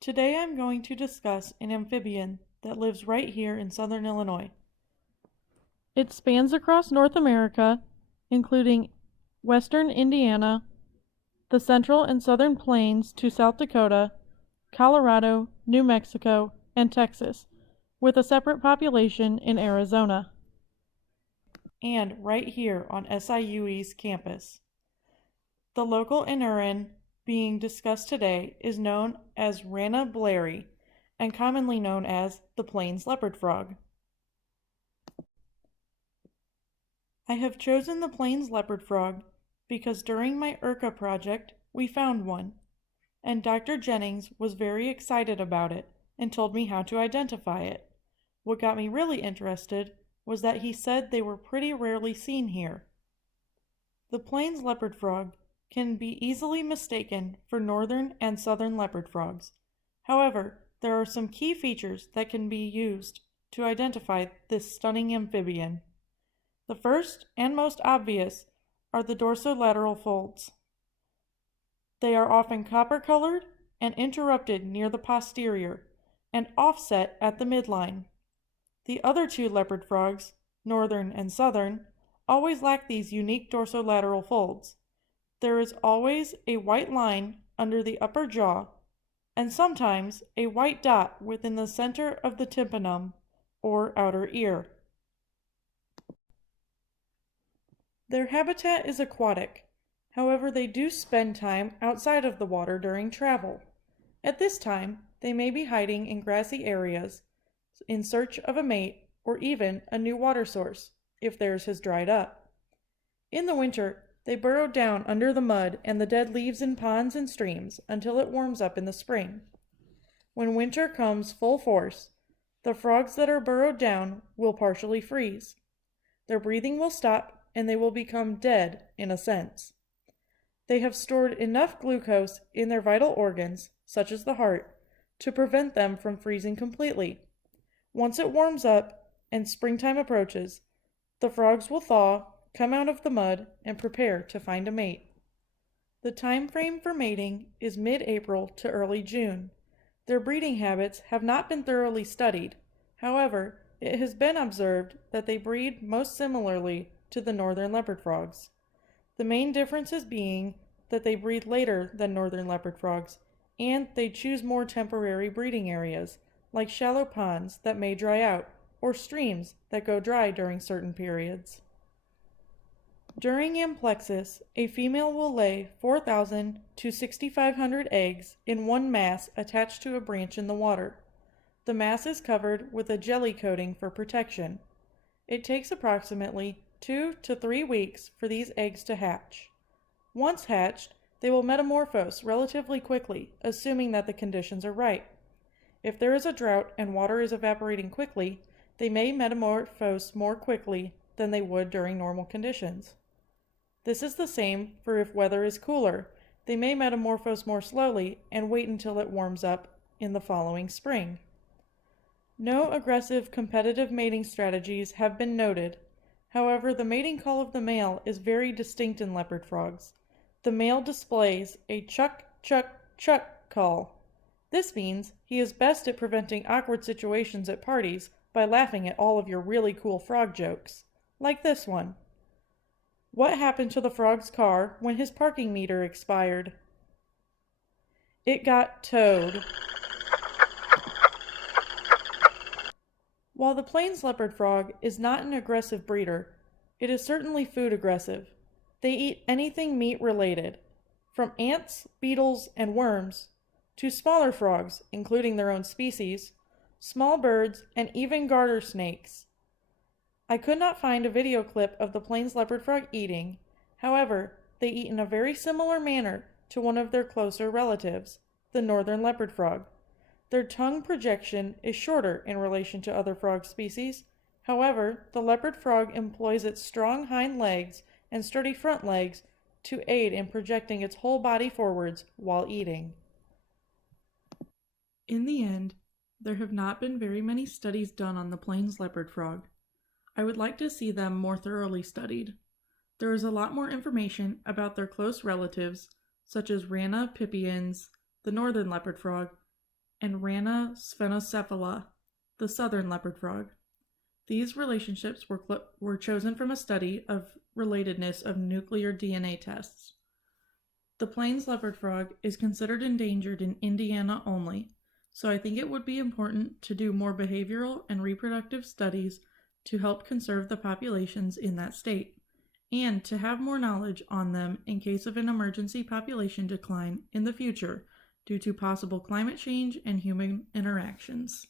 Today I'm going to discuss an amphibian that lives right here in southern Illinois. It spans across North America, including western Indiana, the central and southern plains to South Dakota, Colorado, New Mexico, and Texas, with a separate population in Arizona, and right here on SIUE's campus. The local inurin being discussed today is known as Rana blairi and commonly known as the plains leopard frog. I have chosen the plains leopard frog because during my IRCA project we found one, and Dr. Jennings was very excited about it and told me how to identify it. What got me really interested was that he said they were pretty rarely seen here. The plains leopard frog can be easily mistaken for northern and southern leopard frogs. However, there are some key features that can be used to identify this stunning amphibian. The first and most obvious are the dorsolateral folds. They are often copper-colored and interrupted near the posterior and offset at the midline. The other two leopard frogs, northern and southern, always lack these unique dorsolateral folds. There is always a white line under the upper jaw, and sometimes a white dot within the center of the tympanum, or outer ear. Their habitat is aquatic, however they do spend time outside of the water during travel. At this time, they may be hiding in grassy areas in search of a mate or even a new water source, if theirs has dried up. In the winter, they burrow down under the mud and the dead leaves in ponds and streams until it warms up in the spring. When winter comes full force, the frogs that are burrowed down will partially freeze. Their breathing will stop and they will become dead in a sense. They have stored enough glucose in their vital organs, such as the heart, to prevent them from freezing completely. Once it warms up and springtime approaches, the frogs will thaw, come out of the mud, and prepare to find a mate. The time frame for mating is mid-April to early June. Their breeding habits have not been thoroughly studied. However, it has been observed that they breed most similarly to the northern leopard frogs. The main differences being that they breed later than northern leopard frogs, and they choose more temporary breeding areas, like shallow ponds that may dry out, or streams that go dry during certain periods. During amplexus, a female will lay 4,000 to 6,500 eggs in one mass attached to a branch in the water. The mass is covered with a jelly coating for protection. It takes approximately 2 to 3 weeks for these eggs to hatch. Once hatched, they will metamorphose relatively quickly, assuming that the conditions are right. If there is a drought and water is evaporating quickly, they may metamorphose more quickly than they would during normal conditions. This is the same for if weather is cooler. They may metamorphose more slowly and wait until it warms up in the following spring. No aggressive competitive mating strategies have been noted. However, the mating call of the male is very distinct in leopard frogs. The male displays a chuck, chuck, chuck call. This means he is best at preventing awkward situations at parties by laughing at all of your really cool frog jokes, like this one. What happened to the frog's car when his parking meter expired? It got towed. While the plains leopard frog is not an aggressive breeder, it is certainly food aggressive. They eat anything meat related, from ants, beetles, and worms, to smaller frogs, including their own species, small birds, and even garter snakes. I could not find a video clip of the plains leopard frog eating. However, they eat in a very similar manner to one of their closer relatives, the northern leopard frog. Their tongue projection is shorter in relation to other frog species. However, the leopard frog employs its strong hind legs and sturdy front legs to aid in projecting its whole body forwards while eating. In the end, there have not been very many studies done on the plains leopard frog. I would like to see them more thoroughly studied. There is a lot more information about their close relatives, such as Rana pipiens, the northern leopard frog, and Rana sphenocephala, the southern leopard frog. These relationships were chosen from a study of relatedness of nuclear DNA tests. The Plains leopard frog is considered endangered in Indiana only, so I think it would be important to do more behavioral and reproductive studies to help conserve the populations in that state, and to have more knowledge on them in case of an emergency population decline in the future due to possible climate change and human interactions.